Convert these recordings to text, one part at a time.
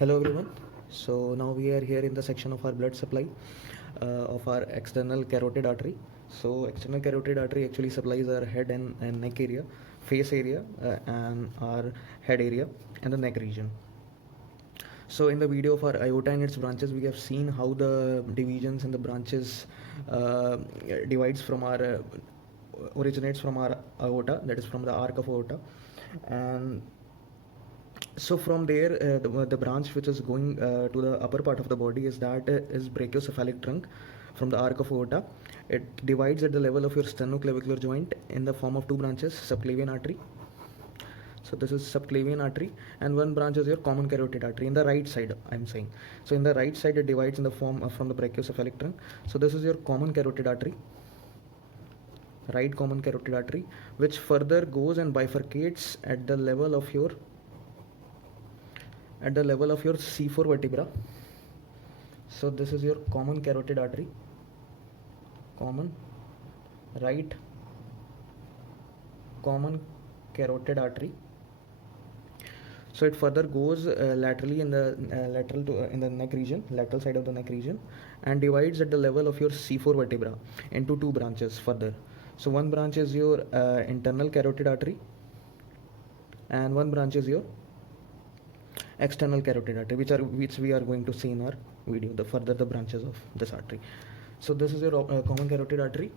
Hello everyone. So now we are here in the section of our blood supply of our external carotid artery. So external carotid artery actually supplies our head and neck area, face area, and our head area and the neck region. So in the video of our aorta and its branches, we have seen how the divisions and the branches divides from our originates from our aorta, that is from the arc of aorta, and so from there the branch which is going to the upper part of the body is brachiocephalic trunk from the arc of aorta. It divides at the level of your sternoclavicular joint in the form of two branches, subclavian artery. So this is subclavian artery, and one branch is your common carotid artery in the right side, I'm saying. So in the right side it divides in the form from the brachiocephalic trunk. So this is your common carotid artery, right common carotid artery, which further goes and bifurcates at the level of your C4 vertebra. So this is your common carotid artery, common right common carotid artery. So it further goes laterally in the in the neck region, lateral side of the neck region, and divides at the level of your C4 vertebra into two branches further. So one branch is your internal carotid artery, and one branch is your external carotid artery, which we are going to see in our video, the branches of this artery. So this is your common carotid artery,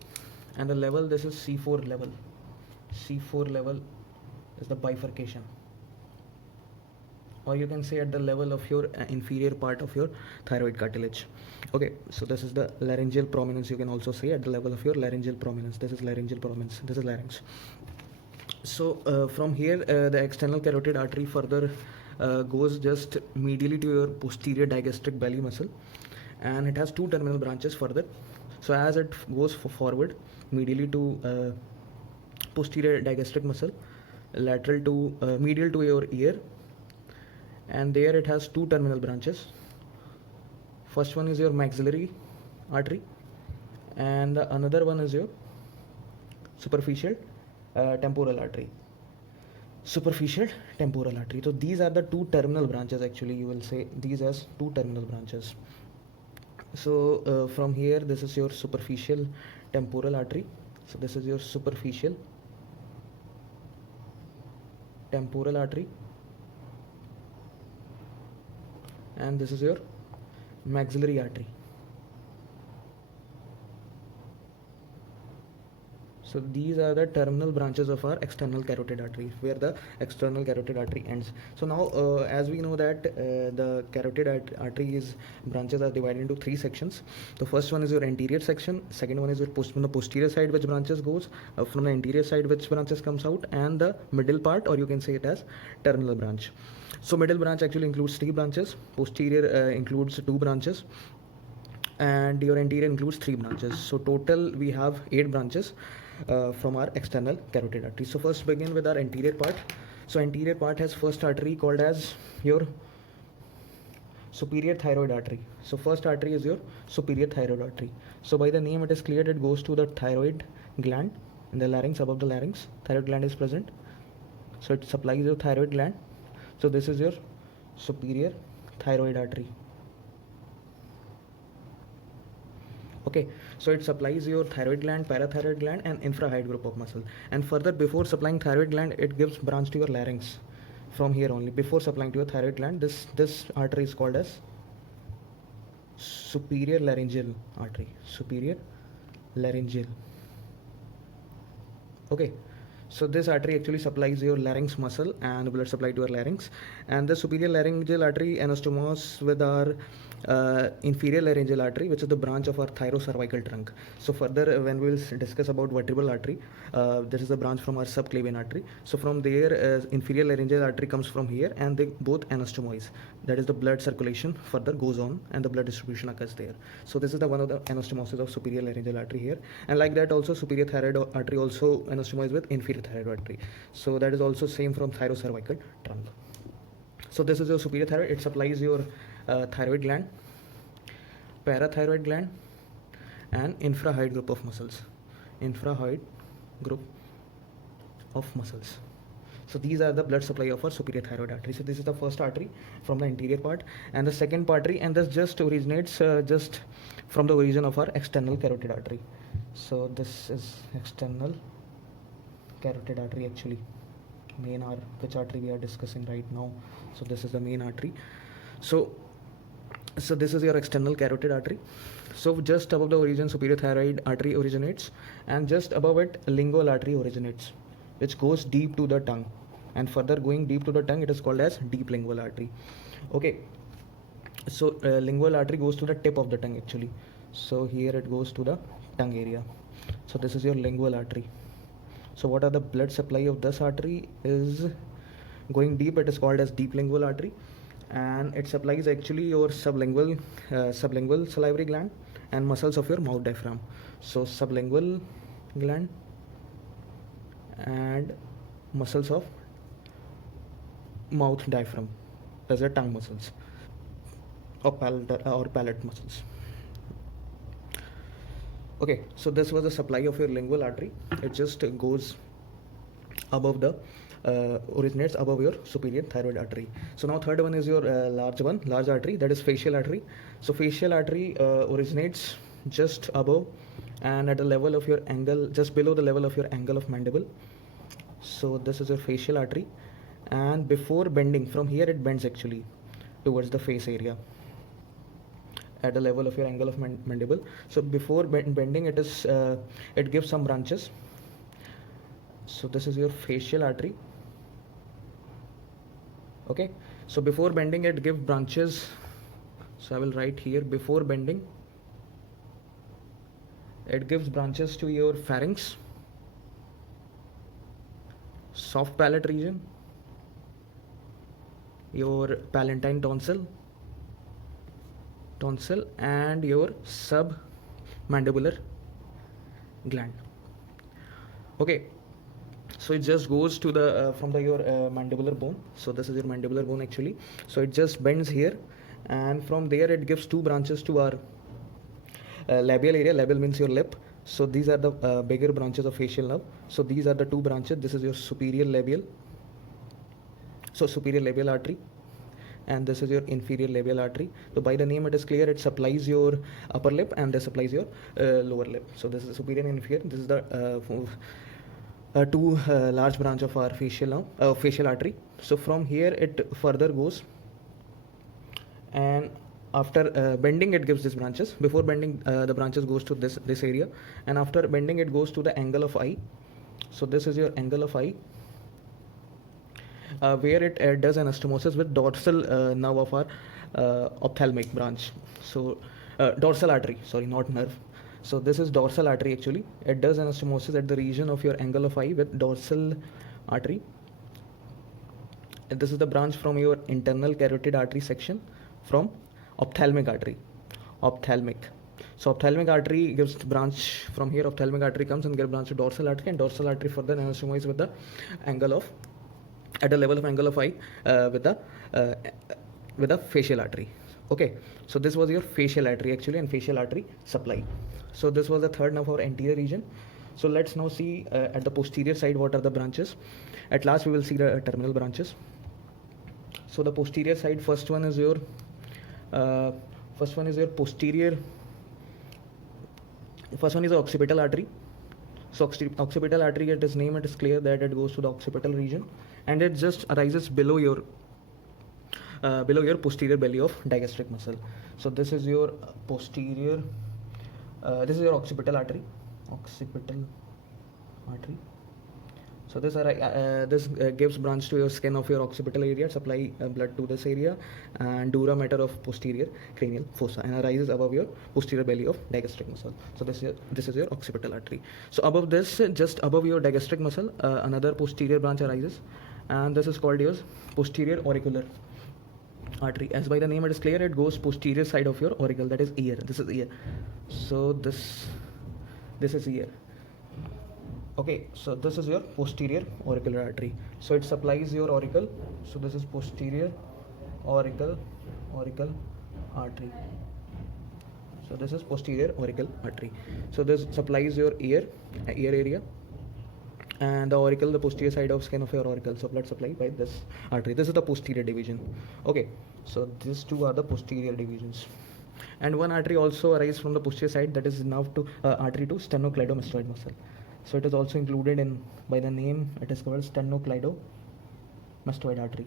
and the level, this is C4 level. C4 level is the bifurcation, or you can say at the level of your inferior part of your thyroid cartilage. Okay, so this is the laryngeal prominence, you can also say at the level of your laryngeal prominence. This is laryngeal prominence, this is larynx. So from here the external carotid artery further goes just medially to your posterior digastric belly muscle, and it has two terminal branches further. So as it goes forward medially to posterior digastric muscle, lateral to medial to your ear, and there it has two terminal branches. First one is your maxillary artery, and the another one is your superficial temporal artery. Superficial temporal artery. So these are the two terminal branches, actually you will say these as two terminal branches. So from here, this is your superficial temporal artery. So this is your superficial temporal artery, and this is your maxillary artery. So these are the terminal branches of our external carotid artery, where the external carotid artery ends. So now as we know that the carotid arteries branches are divided into three sections. The first one is your anterior section, second one is your from the posterior side which branches goes, from the anterior side which branches comes out, and the middle part, or you can say it as terminal branch. So middle branch actually includes three branches, posterior includes two branches, and your anterior includes three branches. So total we have 8 branches from our external carotid artery. So first begin with our anterior part. So anterior part has first artery called as your superior thyroid artery. So first artery is your superior thyroid artery. So by the name it is clear it goes to the thyroid gland in the larynx, above the larynx thyroid gland is present. So it supplies your thyroid gland. So this is your superior thyroid artery. Okay, so it supplies your thyroid gland, parathyroid gland, and infrahyoid group of muscle. And further, before supplying thyroid gland, it gives branch to your larynx. From here only, before supplying to your thyroid gland, this artery is called as superior laryngeal artery. Superior laryngeal. Okay. So this artery actually supplies your larynx muscle and blood supply to your larynx, and the superior laryngeal artery anastomoses with our inferior laryngeal artery, which is the branch of our thyrocervical trunk. So further when we will discuss about vertebral artery, this is the branch from our subclavian artery. So from there inferior laryngeal artery comes from here, and they both anastomoze. That is, the blood circulation further goes on and the blood distribution occurs there. So this is the one of the anastomosis of superior laryngeal artery here, and like that also superior thyroid artery also anastomoses with inferior thyroid artery. So that is also same from thyrocervical trunk. So this is your superior thyroid. It supplies your thyroid gland, parathyroid gland, and infrahyoid group of muscles. Infrahyoid group of muscles. So these are the blood supply of our superior thyroid artery. So this is the first artery from the anterior part, and the second artery, and this just originates just from the origin of our external carotid artery. So this is external carotid artery, actually main which artery we are discussing right now. So this is the main artery. So this is your external carotid artery. So just above the origin, superior thyroid artery originates, and just above it, lingual artery originates, which goes deep to the tongue, and further going deep to the tongue, it is called as deep lingual artery. Okay, so lingual artery goes to the tip of the tongue, actually. So here it goes to the tongue area. So this is your lingual artery. So what are the blood supply of this artery is going deep. It is called as deep lingual artery, and it supplies actually your sublingual salivary gland and muscles of your mouth diaphragm. So sublingual gland and muscles of mouth diaphragm, those are tongue muscles or palate muscles. Okay, so this was the supply of your lingual artery. It just goes above the originates above your superior thyroid artery. So now third one is your large artery, that is facial artery. So facial artery originates just above and at the level of your angle, just below the level of your angle of mandible. So this is your facial artery, and before bending, from here it bends actually towards the face area at the level of your angle of mandible. So before bending, it gives some branches. So this is your facial artery. Okay, so before bending it gives branches. So I will write here, before bending it gives branches to your pharynx, soft palate region, your palatine tonsil, and your submandibular gland. Okay, so it just goes to the from the your mandibular bone. So this is your mandibular bone actually. So it just bends here, and from there it gives two branches to our labial area. Labial means your lip. So these are the bigger branches of facial nerve. So these are the two branches. This is your superior labial, so superior labial artery, and this is your inferior labial artery. So by the name it is clear, it supplies your upper lip and this supplies your lower lip. So this is superior and inferior. This is the two large branch of our facial artery. So from here it further goes, and after bending it gives these branches. Before bending the branches goes to this area, and after bending it goes to the angle of eye. So this is your angle of eye, where it does anastomosis with dorsal nerve of our ophthalmic branch. So dorsal artery, sorry, not nerve. So this is dorsal artery actually. It does anastomosis at the region of your angle of eye with dorsal artery. And this is the branch from your internal carotid artery section from ophthalmic artery. Ophthalmic. So ophthalmic artery gives branch from here. Ophthalmic artery comes and gives branch to dorsal artery, and dorsal artery further anastomizes with the angle of at the level of angle of eye with the facial artery. Okay, so this was your facial artery actually, and facial artery supply. So this was the third nerve of our anterior region. So let's now see at the posterior side what are the branches. At last we will see the terminal branches. So the posterior side, first one is your posterior. First one is the occipital artery. So occipital artery, it is name, it is clear that it goes to the occipital region, and it just arises below your posterior belly of digastric muscle. So this is your posterior. This is your occipital artery. So this gives branch to your skin of your occipital area, supply blood to this area, and dura mater of posterior cranial fossa, and arises above your posterior belly of digastric muscle. So this is your occipital artery. So above this, just above your digastric muscle, another posterior branch arises, and this is called your posterior auricular artery. As by the name it is clear, it goes posterior side of your auricle, that is ear. This is ear. So this is ear. Okay, so this is your posterior auricular artery. So it supplies your auricle. So this is posterior auricle artery. So this is posterior auricle artery. So this supplies your ear area. and the auricle, the posterior side of skin of your auricle. So blood supply by this artery. This is the posterior division. Okay, so these two are the posterior divisions. And one artery also arises from the posterior side, that is nerve to artery to sternocleidomastoid muscle. So it is also included in, by the name, it is called sternocleidomastoid artery.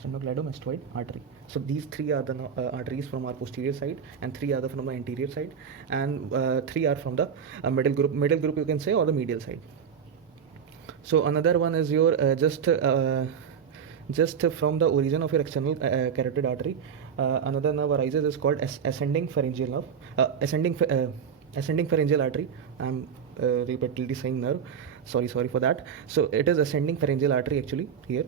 Sternocleidomastoid artery. So these three are the arteries from our posterior side, and three are the from the anterior side, and three are from the middle group. Middle group you can say, or the medial side. So another one is your just from the origin of your external carotid artery, another nerve arises is called ascending pharyngeal nerve, ascending pharyngeal artery. I'm repeatedly saying nerve. Sorry for that. So it is ascending pharyngeal artery actually here.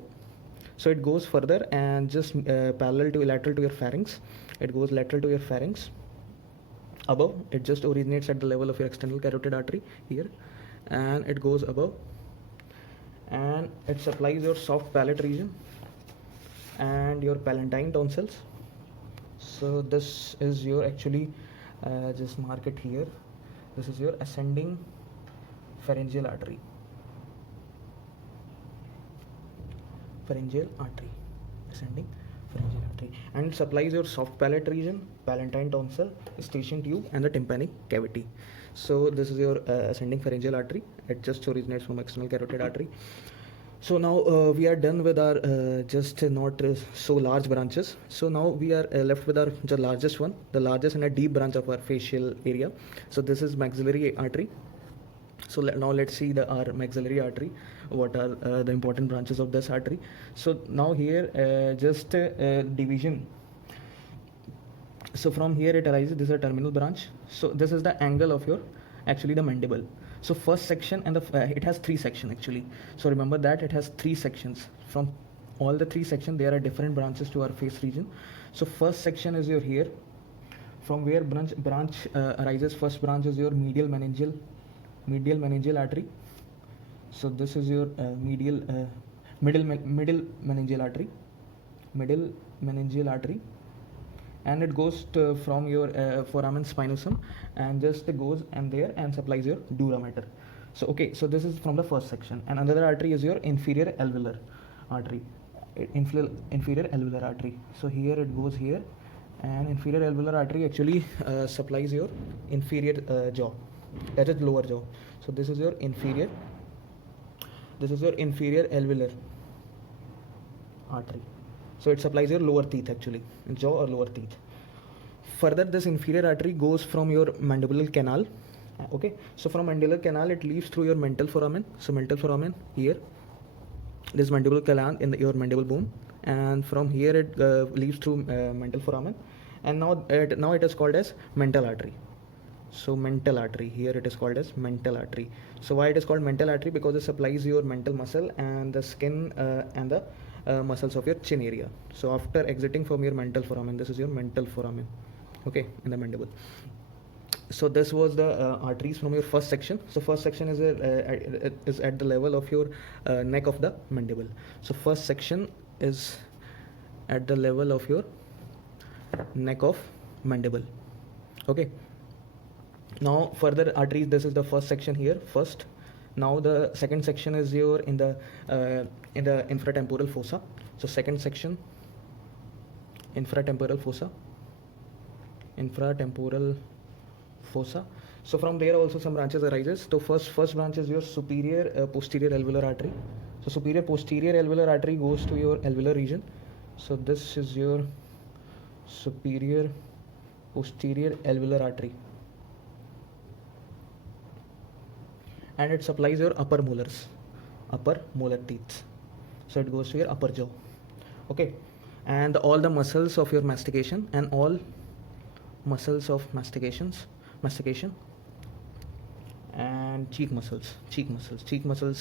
So it goes further and just parallel to lateral to your pharynx. It goes lateral to your pharynx. Above, it just originates at the level of your external carotid artery here, and it goes above, and it supplies your soft palate region and your palatine tonsils. So this is your actually just mark it here. This is your ascending pharyngeal artery. Ascending pharyngeal artery, and it supplies your soft palate region, palatine tonsil, eustachian tube, and the tympanic cavity. So this is your ascending pharyngeal artery. It just originates from external carotid artery. So now we are done with our just not so large branches. So now we are left with our the largest one, the largest and a deep branch of our facial area. So this is maxillary artery. So now let's see our maxillary artery. What are the important branches of this artery? So now here just division. So from here it arises. This is a terminal branch. So this is the angle of your actually the mandible. So first section, and it has three sections actually. So remember that it has three sections. From all the three sections, there are different branches to our face region. So first section is your here. From where branch arises. First branch is your medial meningeal artery. So this is your middle meningeal artery, and it goes from your foramen spinosum and just goes and there and supplies your dura mater. So okay, so this is from the first section. And another artery is your inferior alveolar artery. So here it goes here, and inferior alveolar artery actually supplies your inferior jaw, that is lower jaw. So this is your inferior alveolar artery. So it supplies your lower teeth actually, jaw or lower teeth. Further, this inferior artery goes from your mandibular canal. Okay, so from mandibular canal it leaves through your mental foramen. So mental foramen here, this mandibular canal in your mandible bone, and from here it leaves through mental foramen, and now it is called as mental artery. So mental artery, here it is called as mental artery. So why it is called mental artery? Because it supplies your mental muscle and the skin and the muscles of your chin area. So after exiting from your mental foramen, this is your mental foramen, okay, in the mandible. So this was the arteries from your first section. So first section is at the level of your neck of the mandible. So first section is at the level of your neck of mandible. Okay, now further arteries, this is the first section here first. Now the second section is your in the infratemporal fossa. So second section, infratemporal fossa. So from there also some branches arises. So first branch is your superior posterior alveolar artery. So superior posterior alveolar artery goes to your alveolar region. So this is your superior posterior alveolar artery, and it supplies your upper molar teeth. So it goes to your upper jaw. Okay, and all the muscles of your mastication and all muscles of mastication and cheek muscles,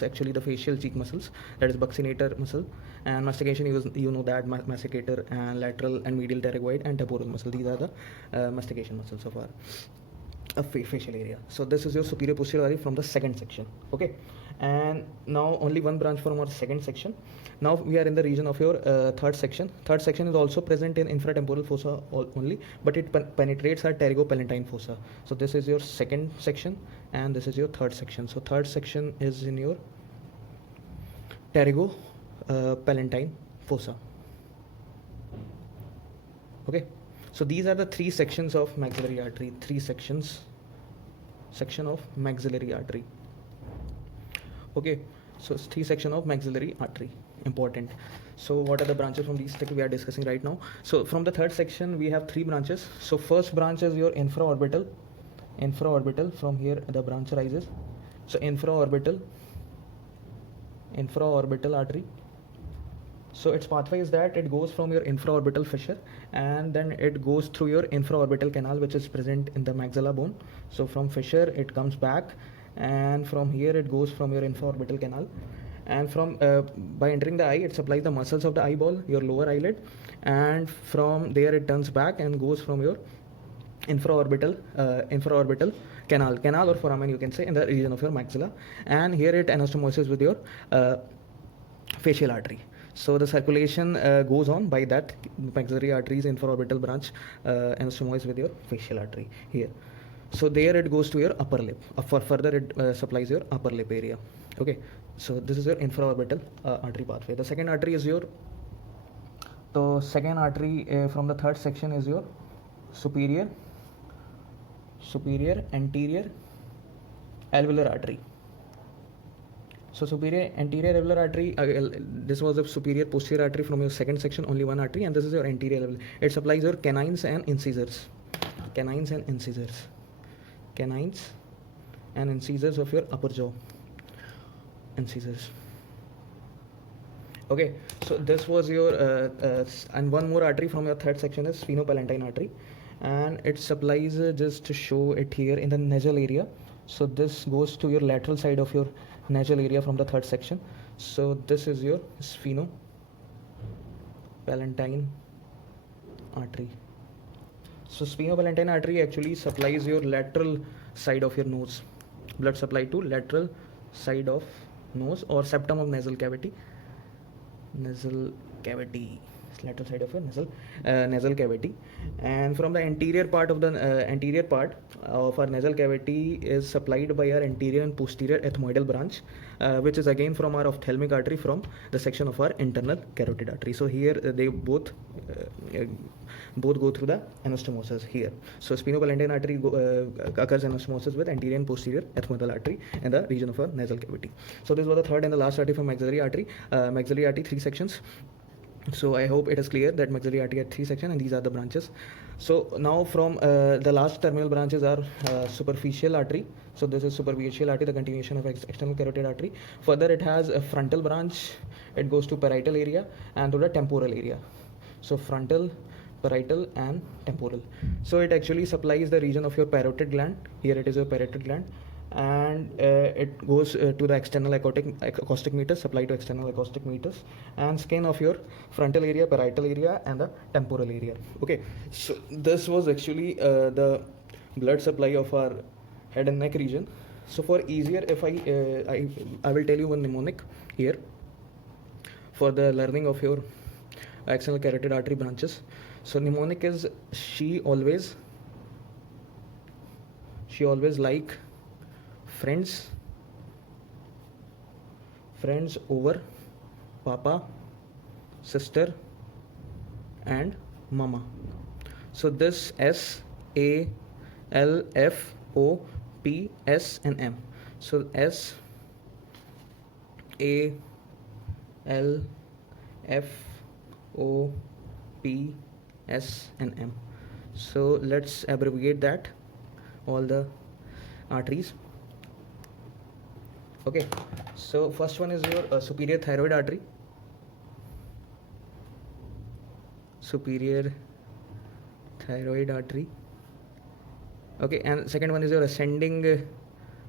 actually the facial cheek muscles, that is buccinator muscle, and mastication, you know that masticator and lateral and medial pterygoid and temporal muscle. These are the mastication muscles of our facial area. So this is your superior posterior artery from the second section. Okay, And now only one branch from our second section. Now we are in the region of your third section. Third section is also present in infratemporal fossa only, but it penetrates our pterygopalatine fossa. So this is your second section, and this is your third section. So third section is in your pterygopalatine fossa. Okay, so these are the three sections of maxillary artery. Section of maxillary artery. Okay, so it's three section of maxillary artery, important. So what are the branches from these three we are discussing right now? So from the third section we have three branches. So first branch is your infraorbital. From here the branch arises. So infraorbital artery. So its pathway is that it goes from your infraorbital fissure, and then it goes through your infraorbital canal, which is present in the maxilla bone. So from fissure it comes back, and from here it goes from your infraorbital canal, and from by entering the eye it supplies the muscles of the eyeball, your lower eyelid, and from there it turns back and goes from your infraorbital canal or foramen, you can say, in the region of your maxilla, and here it anastomoses with your facial artery. So the circulation goes on by that maxillary arteries infraorbital branch anastomoses with your facial artery here. So there it goes to your upper lip. For further it supplies your upper lip area. Okay, so this is your infraorbital artery pathway. The second artery from the third section is your superior anterior alveolar artery. So superior anterior alveolar artery, this was the superior posterior artery from your second section, only one artery, and this is your anterior alveolar. It supplies your canines and incisors of your upper jaw incisors. Okay, so this was your and one more artery from your third section is sphenopalatine artery, and it supplies just to show it here in the nasal area. So this goes to your lateral side of your nasal area from the third section. So this is your sphenopalatine artery. So sphenopalatine artery actually supplies your lateral side of your nose, blood supply to lateral side of nose or septum of nasal cavity, lateral side of your nasal cavity. And from the anterior part of our nasal cavity is supplied by our anterior and posterior ethmoidal branch, which is again from our ophthalmic artery from the section of our internal carotid artery. So here they both go through the anastomosis here. So sphenopalatine artery occurs anastomosis with anterior and posterior ethmoidal artery in the region of our nasal cavity. So this was the third and the last artery from maxillary artery. Maxillary artery, three sections. So I hope it is clear that maxillary artery had three sections and these are the branches. So now from the last terminal branches are superficial artery. So this is superficial artery, the continuation of external carotid artery. Further it has a frontal branch, it goes to parietal area and to the temporal area. So frontal, parietal and temporal. So it actually supplies the region of your parotid gland. Here it is your parotid gland, and it goes to the external acoustic meters, supply to external acoustic meters, and skin of your frontal area, parietal area and the temporal area. Okay, so this was actually the blood supply of our head and neck region. So for easier, if I will tell you one mnemonic here for the learning of your external carotid artery branches. So mnemonic is she always like friends over papa, sister and mama. So this SALFOPS and M. So SALFOPS and M. So let's abbreviate that, all the arteries. Okay, so first one is your superior thyroid artery. Okay, and second one is your ascending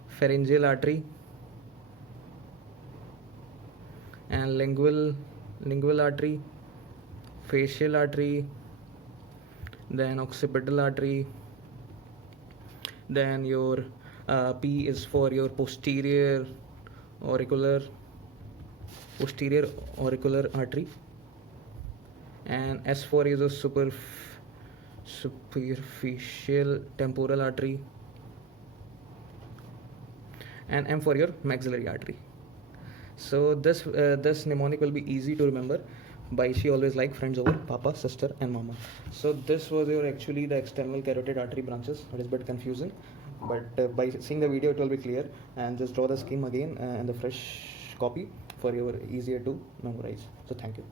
pharyngeal artery and lingual artery, facial artery, then occipital artery, then your P is for your posterior auricular posterior auricular artery, and S4 is a superficial temporal artery, and M for your maxillary artery. So this mnemonic will be easy to remember. By she always like friends over papa, sister, and mama. So this was your actually the external carotid artery branches. It is a bit confusing, but by seeing the video it will be clear. And just draw the scheme again and the fresh copy for your easier to memorize. So thank you.